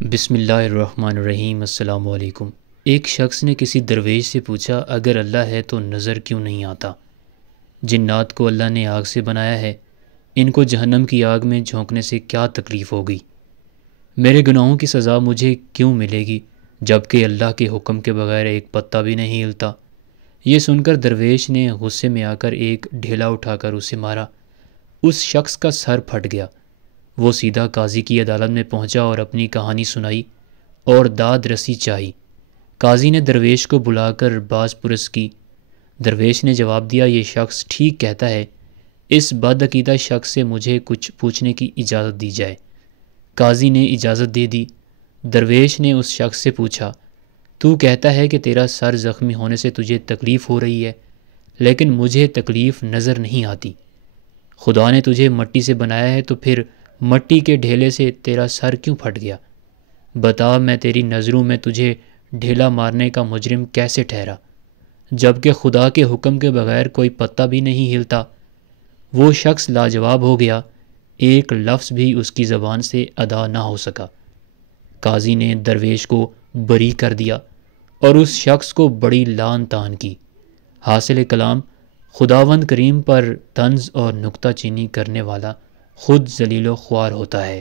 بسم اللہ الرحمن الرحیم۔ السلام علیکم۔ ایک شخص نے کسی درویش سے پوچھا، اگر اللہ ہے تو نظر کیوں نہیں آتا؟ جنات کو اللہ نے آگ سے بنایا ہے، ان کو جہنم کی آگ میں جھونکنے سے کیا تکلیف ہوگی؟ میرے گناہوں کی سزا مجھے کیوں ملے گی جبکہ اللہ کے حکم کے بغیر ایک پتا بھی نہیں ہلتا؟ یہ سن کر درویش نے غصے میں آ کر ایک ڈھیلا اٹھا کر اسے مارا۔ اس شخص کا سر پھٹ گیا۔ وہ سیدھا قاضی کی عدالت میں پہنچا اور اپنی کہانی سنائی اور داد رسی چاہی۔ قاضی نے درویش کو بلا کر باز پرس کی۔ درویش نے جواب دیا، یہ شخص ٹھیک کہتا ہے، اس بدعقیدہ شخص سے مجھے کچھ پوچھنے کی اجازت دی جائے۔ قاضی نے اجازت دے دی۔ درویش نے اس شخص سے پوچھا، تو کہتا ہے کہ تیرا سر زخمی ہونے سے تجھے تکلیف ہو رہی ہے، لیکن مجھے تکلیف نظر نہیں آتی۔ خدا نے تجھے مٹی سے بنایا ہے تو پھر مٹی کے ڈھیلے سے تیرا سر کیوں پھٹ گیا؟ بتا، میں تیری نظروں میں تجھے ڈھیلا مارنے کا مجرم کیسے ٹھہرا جبکہ خدا کے حکم کے بغیر کوئی پتا بھی نہیں ہلتا؟ وہ شخص لاجواب ہو گیا، ایک لفظ بھی اس کی زبان سے ادا نہ ہو سکا۔ قاضی نے درویش کو بری کر دیا اور اس شخص کو بڑی لعن طعن کی۔ حاصل کلام، خداوند کریم پر طنز اور نکتہ چینی کرنے والا خود ذلیل و خوار ہوتا ہے۔